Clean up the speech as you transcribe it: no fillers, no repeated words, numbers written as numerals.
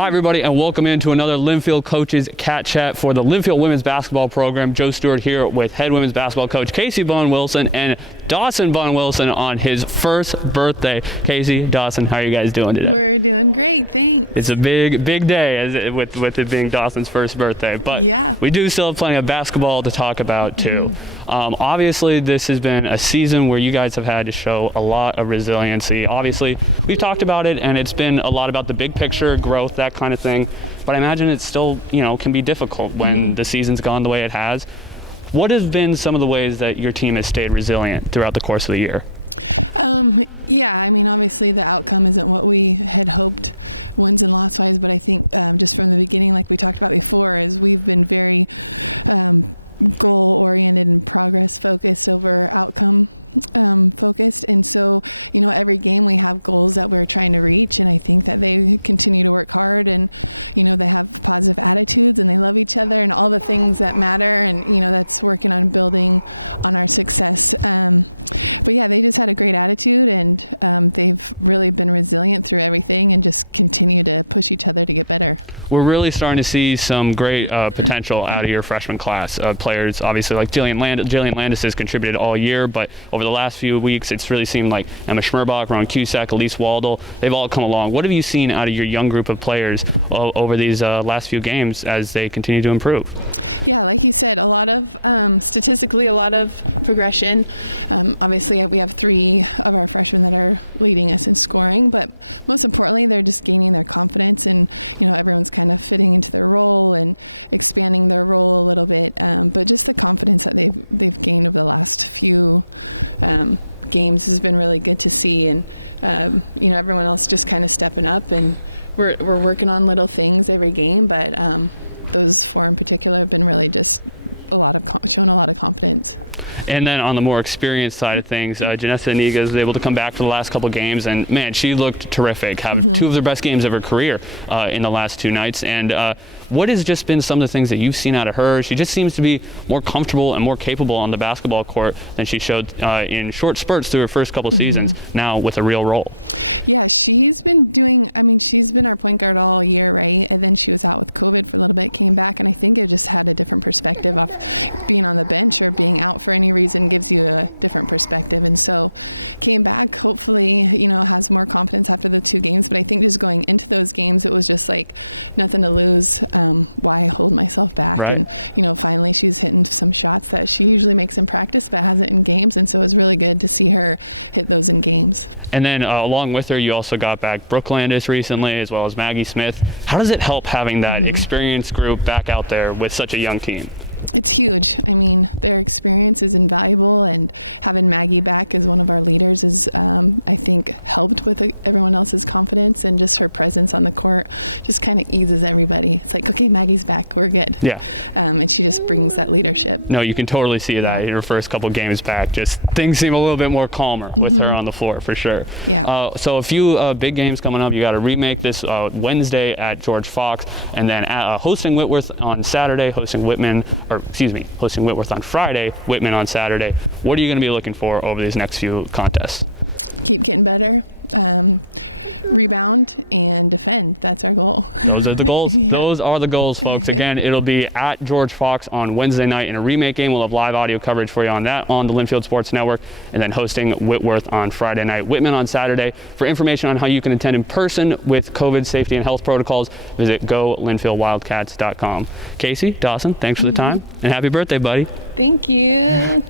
Hi, everybody, and welcome into another Linfield Coaches CatChat for the Linfield Women's Basketball Program. Joe Stuart here with head women's basketball coach Casey Bunn-Wilson and Dawson Bunn-Wilson on his first birthday. Casey, Dawson, how are you guys doing today? We're doing great, thanks. It's a big day with it being Dawson's first birthday, but we do still have plenty of basketball to talk about too. Obviously, this has been a season where you guys have had to show a lot of resiliency. Obviously, we've talked about it, and it's been a lot about the big picture, growth, that kind of thing. But I imagine it still, can be difficult when the season's gone the way it has. What have been some of the ways that your team has stayed resilient throughout the course of the year? Obviously the outcome isn't what we had hoped wins and last times, but I think just from the beginning, like we talked about before, is we've been very goal-oriented and progress-focused over outcome focused, and so every game we have goals that we're trying to reach, and I think that they continue to work hard and they have positive attitudes and they love each other and all the things that matter, and that's working on building on our success. They just had a great attitude, and they've really been resilient through everything and just continue to push each other to get better. We're really starting to see some great potential out of your freshman class. Players, obviously, like Jillian Landis has contributed all year, but over the last few weeks, it's really seemed like Emma Schmerbach, Ron Cusack, Elise Waldle, they've all come along. What have you seen out of your young group of players over these last few games as they continue to improve? Statistically, a lot of progression. Obviously, we have 3 of our freshmen that are leading us in scoring, but most importantly, they're just gaining their confidence, and everyone's kind of fitting into their role and expanding their role a little bit. But just the confidence that they've gained over the last few games has been really good to see, and everyone else just kind of stepping up, and we're working on little things every game, but those 4 in particular have been really just showing a lot of confidence. And then on the more experienced side of things, Janessa Iniga was able to come back for the last couple games, and man, she looked terrific, having 2 of the best games of her career in the last 2 nights. And what has just been some of the things that you've seen out of her? She just seems to be more comfortable and more capable on the basketball court than she showed in short spurts through her first couple seasons, now with a real role. She's been our point guard all year, right? And then she was out with COVID for a little bit, came back, and I think it just had a different perspective of being on the bench or being out for any reason gives you a different perspective. And so came back, hopefully, has more confidence after the 2 games. But I think just going into those games, it was just like nothing to lose. Why hold myself back? Right. And, finally she's hitting some shots that she usually makes in practice but hasn't in games. And so it was really good to see her hit those in games. And then along with her, you also got back Brooke Landis recently, as well as Maggie Smith. How does it help having that experienced group back out there with such a young team? It's huge. Their experience is invaluable, and having Maggie back as one of our leaders is, I think, helped with everyone else's confidence, and just her presence on the court just kind of eases everybody. It's like, okay, Maggie's back, we're good. Yeah. And she just brings that leadership. No, you can totally see that in her first couple games back. Just things seem a little bit more calmer with her on the floor, for sure. Yeah. So a few big games coming up. You got a remake this Wednesday at George Fox, and then hosting Whitworth on Saturday, hosting Whitworth on Friday, Whitman on Saturday. What are you going to be looking for over these next few contests? Keep getting better, rebound, and defend. That's our goal. Those are the goals. Those are the goals, folks. Again, it'll be at George Fox on Wednesday night in a remake game. We'll have live audio coverage for you on that on the Linfield Sports Network, and then hosting Whitworth on Friday night, Whitman on Saturday. For information on how you can attend in person with COVID safety and health protocols, visit golinfieldwildcats.com. Casey, Dawson, thanks for the time, and happy birthday, buddy. Thank you.